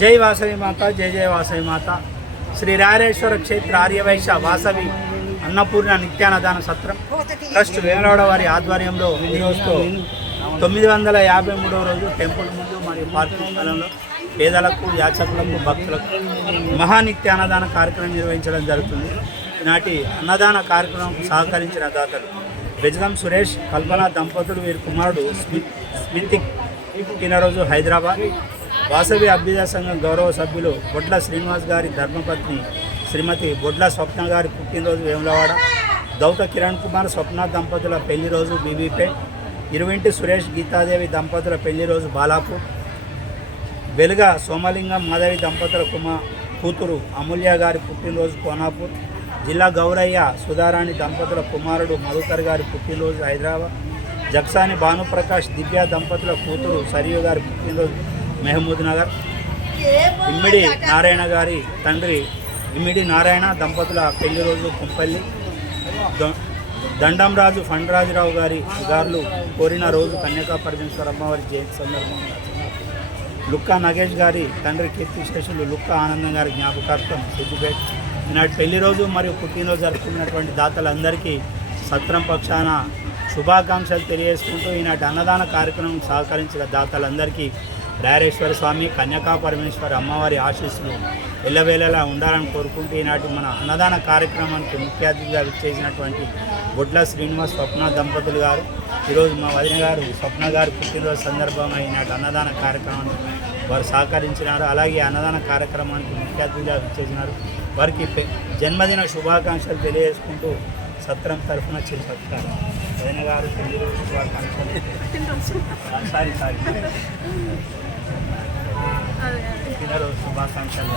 జై వాసవి మాత, జై జయ వాసవి మాత. శ్రీ రాయరేశ్వర క్షేత్ర ఆర్యవైశ్య వాసవి అన్నపూర్ణ నిత్యాన్నదాన సత్రం ట్రస్ట్ వేములవాడ వారి ఆధ్వర్యంలో ఈరోజుతో 953వ రోజు టెంపుల్ ముందు మరియు పార్కింగ్ స్థలంలో పేదలకు, యాచకులకు, భక్తులకు మహానిత్యాన్నదాన కార్యక్రమం నిర్వహించడం జరుగుతుంది. ఈనాటి అన్నదాన కార్యక్రమంకు సహకరించిన దాతలు బెజగం సురేష్, కల్పన దంపతులు, వీరి కుమారుడు స్మితిక్ పుట్టినరోజు హైదరాబాద్. వాసవి అభ్యుదయ సంఘం గౌరవ సభ్యులు బొడ్ల శ్రీనివాస్ గారి ధర్మపత్ని శ్రీమతి బొడ్ల స్వప్న గారి పుట్టినరోజు వేములవాడ. దౌత కిరణ్ కుమార్, స్వప్న దంపతుల పెళ్లి రోజు బీబీపేట్. ఇరువింటి సురేష్, గీతాదేవి దంపతుల పెళ్లి రోజు బాలాపూర్. వెలుగ సోమలింగం, మాధవి దంపతుల కూతురు అమూల్య గారి పుట్టినరోజు కోనాపూర్. జిల్లా గౌరయ్య, సుధారాణి దంపతుల కుమారుడు మధుకర్ గారి పుట్టినరోజు హైదరాబాద్. జక్సాని భానుప్రకాష్, దివ్య దంపతుల కూతురు సరియు గారి పుట్టినరోజు మహమూద్ నగర్. ఇమ్మిడి నారాయణ గారి తండ్రి ఇమ్మిడి నారాయణ దంపతుల పెళ్లి రోజు కుంపల్లి. దండంరాజు ఫండ్రాజురావు గారు కోరిన రోజు కన్యకా పరమేశ్వర అమ్మవారి జయంతి సందర్భంగా లుక్కా నగేష్ గారి తండ్రి కీర్తిశేషులు లుక్కా ఆనందం గారి జ్ఞాపకార్థం సిద్దిపేట. ఈనాటి పెళ్లి రోజు మరియు పుట్టినరోజు జరుపుకున్నటువంటి దాతలందరికీ సత్రం పక్షాన శుభాకాంక్షలు తెలియజేసుకుంటూ ఈనాటి అన్నదాన కార్యక్రమం సహకరించిన దాతలందరికీ రాయరేశ్వర స్వామి, కన్యకా పరమేశ్వర అమ్మవారి ఆశీస్సులు ఎల్లవేళలా ఉండాలని కోరుకుంటూ ఈనాటి మన అన్నదాన కార్యక్రమానికి ముఖ్య అతిథిగా విచ్చేసినటువంటి బొడ్ల శ్రీనివాస్, స్వప్న దంపతులు గారు, ఈరోజు మా వదిన గారు స్వప్న గారి పుట్టినరోజు సందర్భంగా ఈనాటి అన్నదాన కార్యక్రమాన్ని వారు సహకరించినారు. అలాగే అన్నదాన కార్యక్రమానికి ముఖ్య అతిథిగా విచ్చేసినారు. వారికి జన్మదిన శుభాకాంక్షలు తెలియజేసుకుంటూ సత్రం తరఫున చిరు సత్కారం. వదిన గారు పెళ్లి రోజు శుభాకాంక్షలు, పుట్టినరోజు శుభాకాంక్షలు.